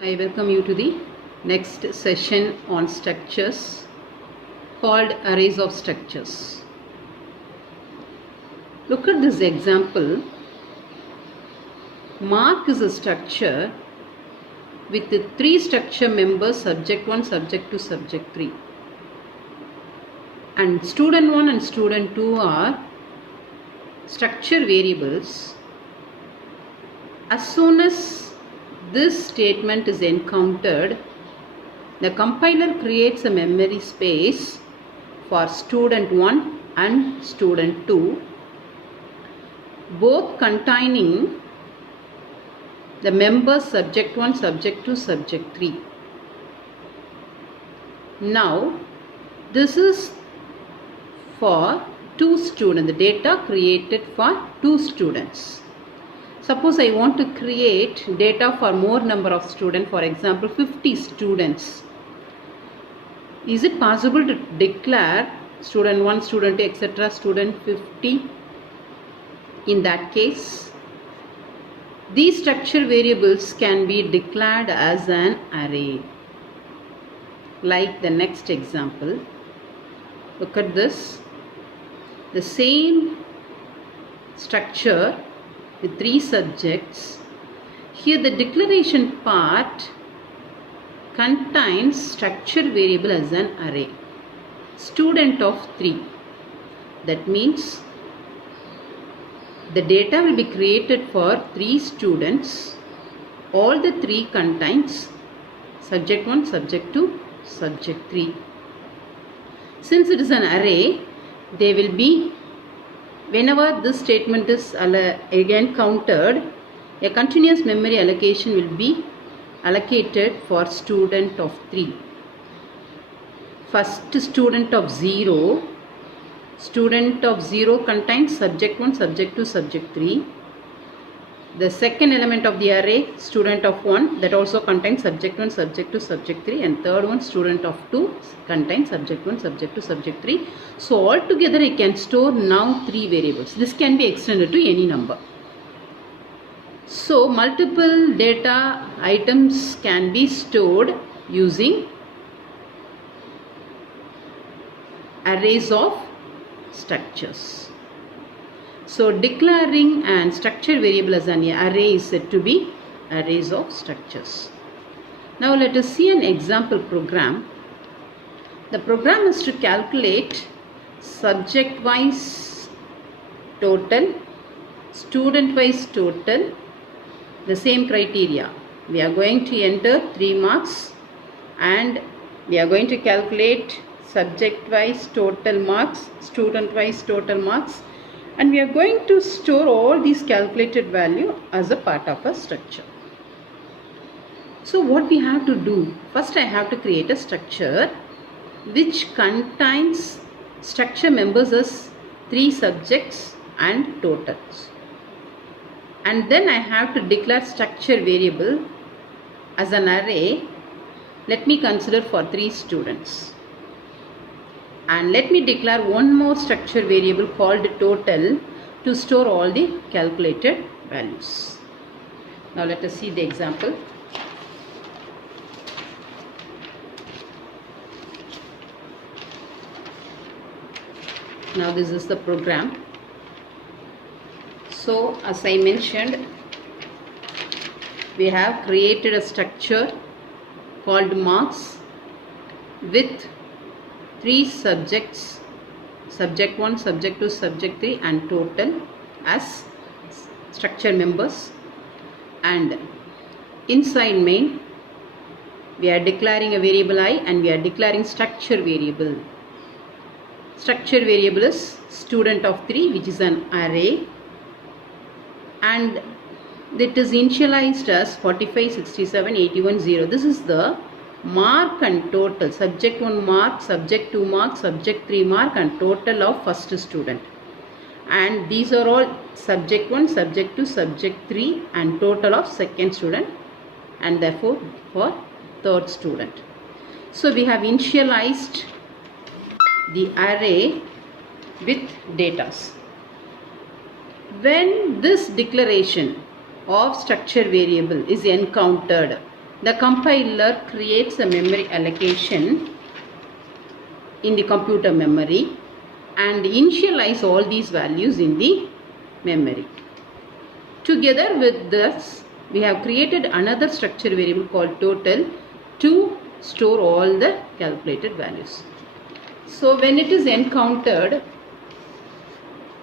I welcome you to the next session on structures called arrays of structures. Look at this example. Mark is a structure with the three structure members, subject 1, subject 2, subject 3. And student 1 and student 2 are structure variables. As soon as this statement is encountered, the compiler creates a memory space for student 1 and student 2, both containing the members subject 1, subject 2, subject 3. Now, this is for two students, the data created for two students. Suppose I want to create data for more number of students, for example 50 students. Is it possible to declare student 1, student 2, etc., student 50? In that case, these structure variables can be declared as an array. Like the next example. Look at this. The same structure with three subjects. Here the declaration part contains structure variable as an array. Student of 3. That means the data will be created for 3 students. All the 3 contains subject 1, subject 2, subject 3. Since it is an array, they will be, whenever this statement is again countered, a continuous memory allocation will be allocated for student of 3. First student of 0. Student of 0 contains subject 1, subject 2, subject 3. The second element of the array, student of 1, that also contains subject 1, subject 2, subject 3. And third one, student of 2, contains subject 1, subject 2, subject 3. So altogether I can store now 3 variables. This can be extended to any number. So multiple data items can be stored using arrays of structures. So declaring an structure variable as an array is said to be arrays of structures. Now let us see an example program. The program is to calculate subject wise total, student wise total, the same criteria. We are going to enter 3 marks and we are going to calculate subject wise total marks, student wise total marks, and we are going to store all these calculated value as a part of a structure. So what we have to do, first I have to create a structure which contains structure members as 3 subjects and totals. And then I have to declare structure variable as an array. Let me consider for 3 students. And let me declare one more structure variable called total to store all the calculated values. Now let us see the example. Now this is the program. So as I mentioned, we have created a structure called marks with 3 subjects, subject 1, subject 2, subject 3 and total as structure members. And inside main, we are declaring a variable I and we are declaring structure variable. Structure variable is student of 3, which is an array, and it is initialized as 45, 67, 81, 0. This is the mark and total, subject 1 mark, subject 2 mark, subject 3 mark and total of first student. And these are all subject 1, subject 2, subject 3 and total of second student, and therefore for third student. So we have initialized the array with datas. When this declaration of structure variable is encountered, the compiler creates a memory allocation in the computer memory and initialize all these values in the memory. Together with this, we have created another structure variable called total to store all the calculated values. So when it is encountered,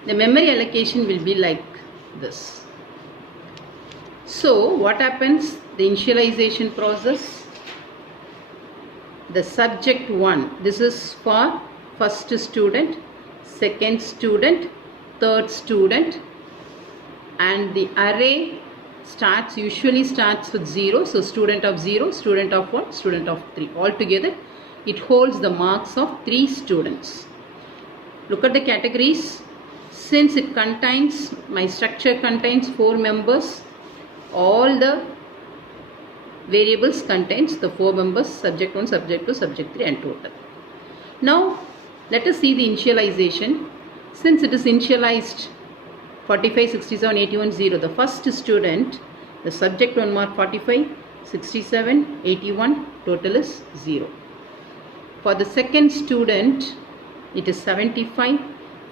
the memory allocation will be like this. So what happens? The initialization process, the subject 1, this is for first student, second student, third student, and the array usually starts with 0. So student of 0, student of 1, student of 3. Altogether it holds the marks of 3 students. Look at the categories. Since it contains, my structure contains 4 members, all the variables contains the 4 members, subject 1, subject 2, subject 3 and total. Now let us see the initialization. Since it is initialized 45, 67, 81, 0, the first student, the subject 1 mark 45, 67, 81, total is 0. For the second student, it is 75,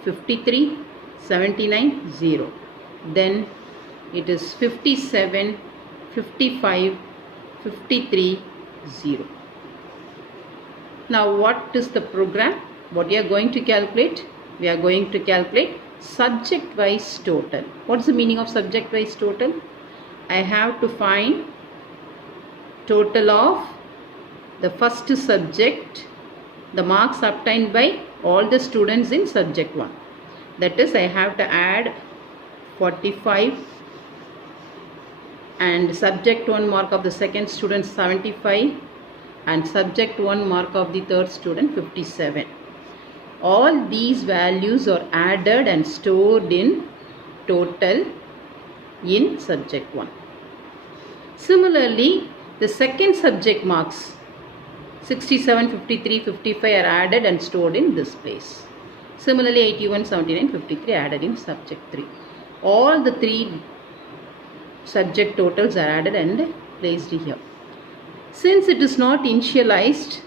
53, 79, 0. Then it is 57, 55, 53, 0. Now what is the program? What we are going to calculate? We are going to calculate subject wise total. What is the meaning of subject wise total? I have to find total of the first subject, the marks obtained by all the students in subject 1. That is, I have to add 45 and subject 1 mark of the second student 75 and subject 1 mark of the third student 57. All these values are added and stored in total in subject 1. Similarly, the second subject marks 67, 53, 55 are added and stored in this place. Similarly, 81, 79, 53 added in subject 3. All the 3 subject totals are added and placed here. Since it is not initialized,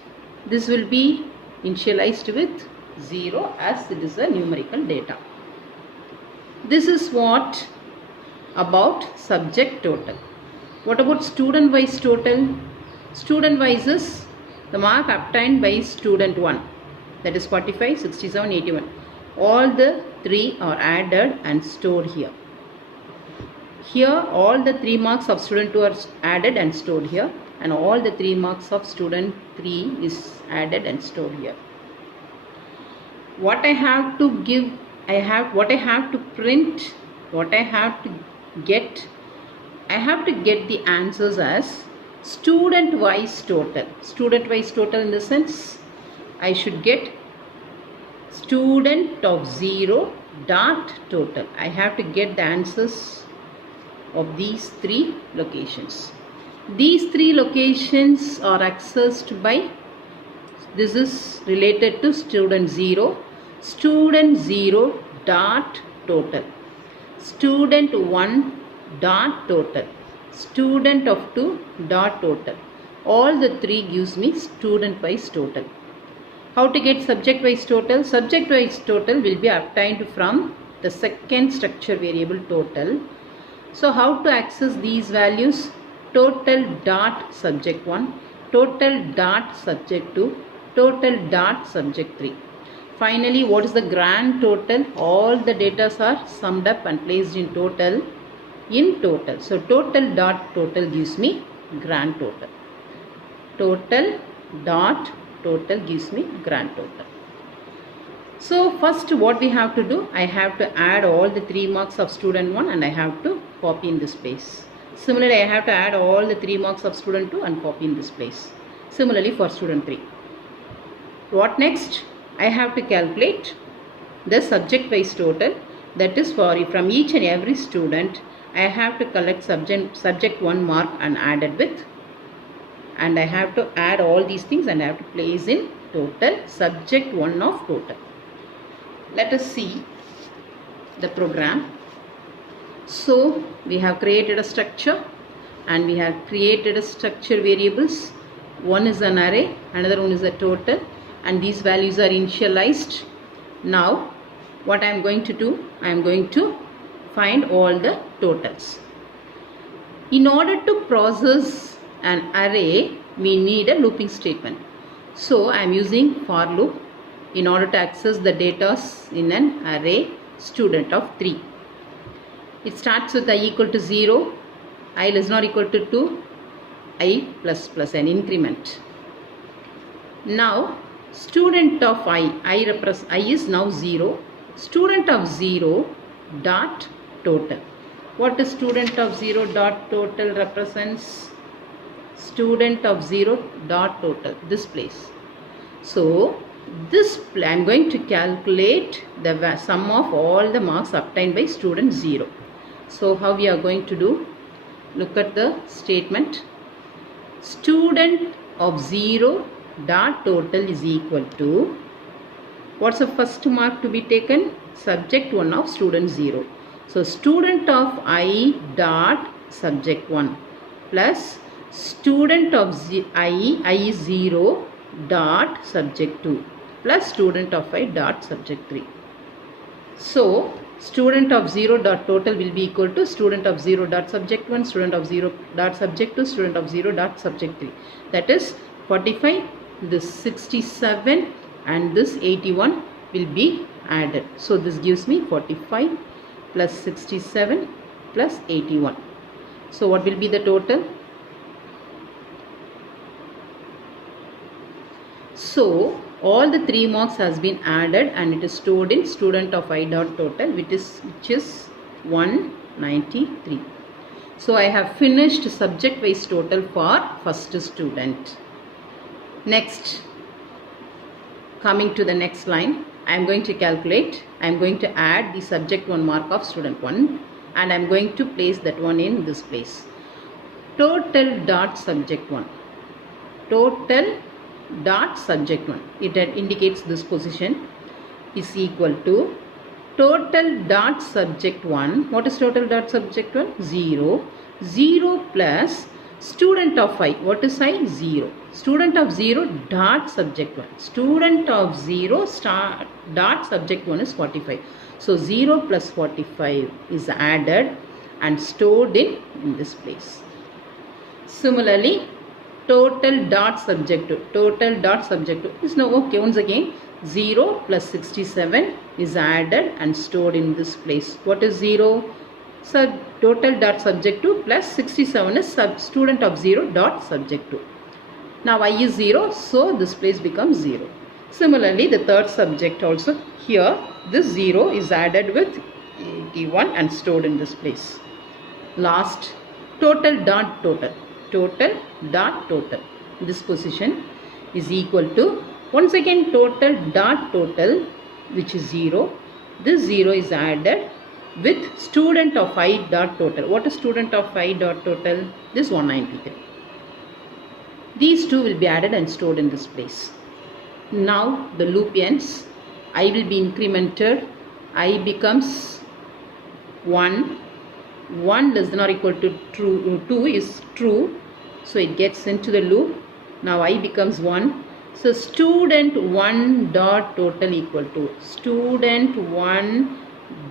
this will be initialized with 0 as it is a numerical data. This is what about subject total. What about student wise total? Student wise is the mark obtained by student 1, that is 45, 67, 81. All the 3 are added and stored here. Here all the 3 marks of student 2 are added and stored here, and all the 3 marks of student 3 is added and stored here. What I have to give, what I have to print, what I have to get, I have to get the answers as student wise total. Student wise total in the sense I should get student of 0 dot total. I have to get the answers of these 3 locations. These 3 locations are accessed by, this is related to student 0, student 0 dot total, student 1 dot total, student of 2 dot total. All the 3 gives me student wise total. How to get subject wise total? Subject wise total will be obtained from the second structure variable total. So how to access these values? Total dot subject 1, total dot subject 2, total dot subject 3. Finally, what is the grand total? All the data are summed up and placed in total. So total dot total gives me grand total. Total dot total gives me grand total. So first what we have to do, I have to add all the 3 marks of student 1 and I have to copy in this place. Similarly, I have to add all the 3 marks of student 2 and copy in this place. Similarly for student 3. What next? I have to calculate the subject wise total, that is for from each and every student I have to collect subject 1 mark and add it with, and I have to add all these things and I have to place in total subject 1 of total. Let us see the program. So we have created a structure and we have created a structure variables. One is an array, another one is a total, and these values are initialized. Now what I am going to do, I am going to find all the totals. In order to process an array, we need a looping statement. So I am using for loop in order to access the data in an array student of 3. It starts with I equal to 0, I less than or equal to 2, I plus plus, an increment. Now student of I is now 0, student of 0 dot total. What is student of 0 dot total represents? Student of 0 dot total, this place. So this I am going to calculate the sum of all the marks obtained by student 0. So how we are going to do? Look at the statement. Student of 0 dot total is equal to, what's the first mark to be taken? Subject 1 of student 0. So student of I dot subject 1 plus student of I is 0 dot subject 2 plus student of I dot subject 3. So student of 0 dot total will be equal to student of 0 dot subject 1, student of 0 dot subject 2, student of 0 dot subject 3. That is 45, this 67 and this 81 will be added. So this gives me 45 plus 67 plus 81. So what will be the total? So all the 3 marks has been added and it is stored in student of I dot total, which is 193. So I have finished subject wise total for first student. Next, coming to the next line, I am going to calculate, I am going to add the subject 1 mark of student 1 and I am going to place that one in this place. Total dot subject 1. Total dot subject 1, it indicates this position, is equal to total dot subject 1. What is total dot subject 1? 0. 0 plus student of I. What is I? 0. Student of 0 dot subject 1. Student of 0 dot subject 1 is 45. So 0 plus 45 is added and stored in this place. Similarly, total dot subject 2 is now okay. Once again, 0 plus 67 is added and stored in this place. What is 0? So total dot subject 2 plus 67 is student of 0 dot subject 2. Now I is 0, so this place becomes 0. Similarly, the third subject also, here this 0 is added with 81 and stored in this place. Last, total dot total. Total dot total, this position is equal to, once again, total dot total, which is 0. This 0 is added with student of I dot total. What is student of I dot total? This 193. These two will be added and stored in this place. Now the loop ends. I will be incremented. I becomes 1. 1 less than or equal to true, 2 is true, so it gets into the loop. Now I becomes 1. So student 1 dot total equal to, student 1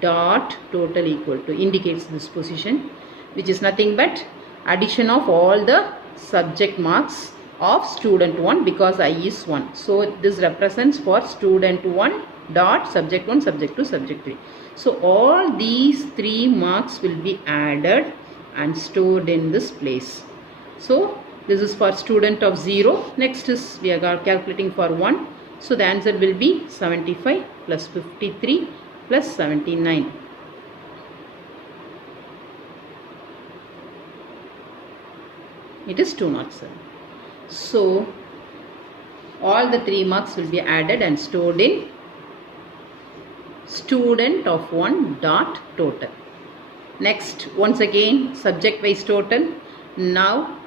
dot total equal to indicates this position, which is nothing but addition of all the subject marks of student 1 because I is 1. So this represents for student 1 dot subject 1, subject 2, subject 3. So all these 3 marks will be added and stored in this place. So this is for student of 0. Next is we are calculating for 1. So the answer will be 75 plus 53 plus 79. It is 207. So all the 3 marks will be added and stored in student of 1 dot total. Next, once again, subject wise total. Now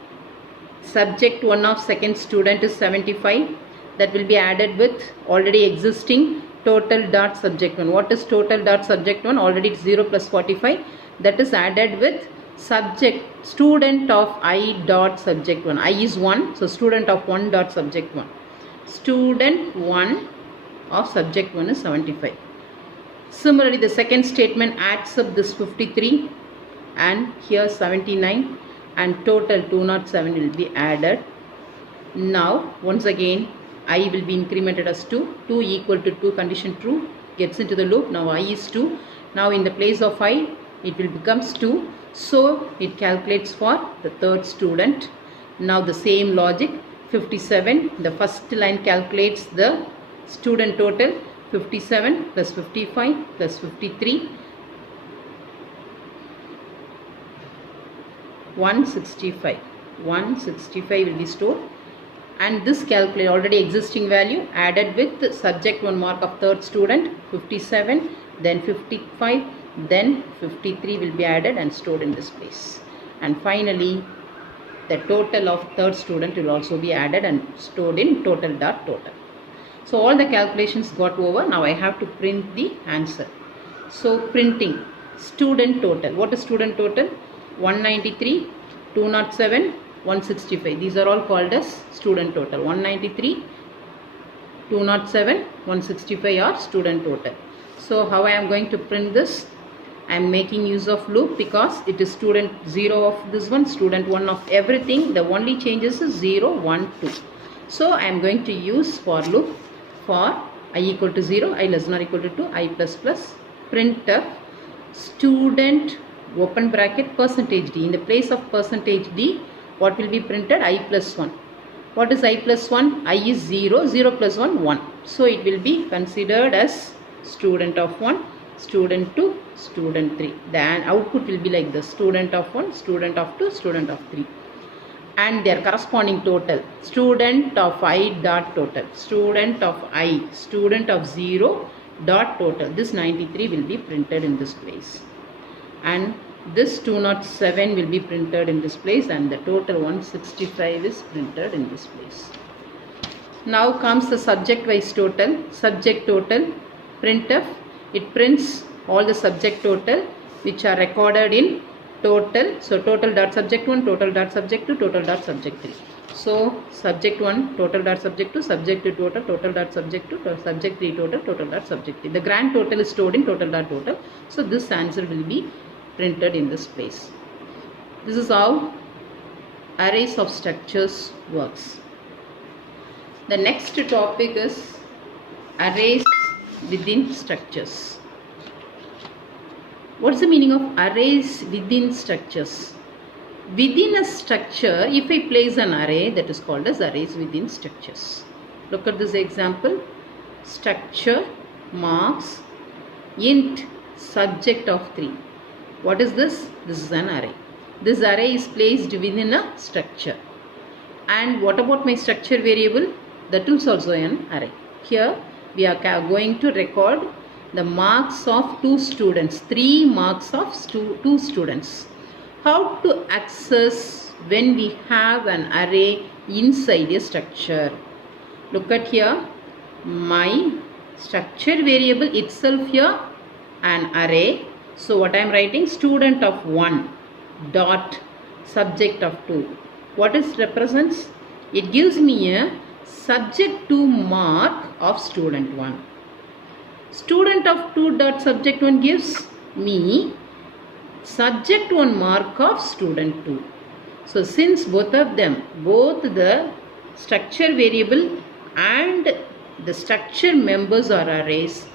subject 1 of second student is 75. That will be added with already existing total dot subject 1. What is total dot subject 1? Already it's 0 plus 45. That is added with subject student of I dot subject 1. I is 1, so student of 1 dot subject 1. Student 1 of subject 1 is 75. Similarly, the second statement adds up this 53 and here 79 and total 207 will be added. Now once again I will be incremented as 2. 2 equal to 2 condition true gets into the loop. Now I is 2. Now in the place of I it will becomes 2. So it calculates for the third student. Now the same logic, 57, the first line calculates the student total, 57 plus 55 plus 53, 165. 165 will be stored, and this calculate already existing value added with the subject 1 mark of third student, 57, then 55, then 53 will be added and stored in this place. And finally the total of third student will also be added and stored in total dot total. So all the calculations got over. Now I have to print the answer. So printing student total. What is student total? 193, 207, 165. These are all called as student total. 193, 207, 165 are student total. So how I am going to print this? I am making use of loop because it is student 0 of this one, student 1 of everything. The only changes is 0, 1, 2. So I am going to use for loop for I equal to 0, I less than or equal to 2, I plus plus, printf student open bracket percentage d. In the place of percentage d, what will be printed? I plus 1. What is I plus 1? I is 0, 0 plus 1, 1. So it will be considered as student of 1, student 2, student 3. Then output will be like this: student of 1, student of 2, student of 3. And their corresponding total, student of I dot total, student of I, student of 0 dot total. This 93 will be printed in this place, and this 207 will be printed in this place, and the total 165 is printed in this place. Now comes the subject wise total. Subject total, printf, it prints all the subject total which are recorded in total. So total dot subject 1, total dot subject 2, total dot subject 3. So subject 1 total dot subject 2, subject 2 total, total dot subject 2, subject 3 total, total dot subject 3. The grand total is stored in total dot total. So this answer will be printed in this place. This is how arrays of structures works. The next topic is arrays within structures. What is the meaning of arrays within structures? Within a structure, if I place an array, that is called as arrays within structures. Look at this example. Structure marks int subject of 3. What is this? This is an array. This array is placed within a structure. And what about my structure variable? That is also an array. Here we are going to record the marks of 2 students, 3 marks of 2 students. How to access when we have an array inside a structure? Look at here, my structure variable itself here an array. So what I am writing? Student of 1 dot subject of 2. What is represents? It gives me a subject 2 mark of student 1. Student of 2 dot subject 1 gives me subject 1 mark of student 2. So since both of them, both the structure variable and the structure members are arrays,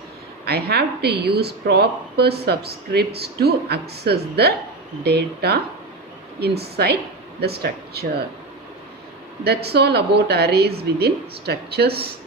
I have to use proper subscripts to access the data inside the structure. That's all about arrays within structures.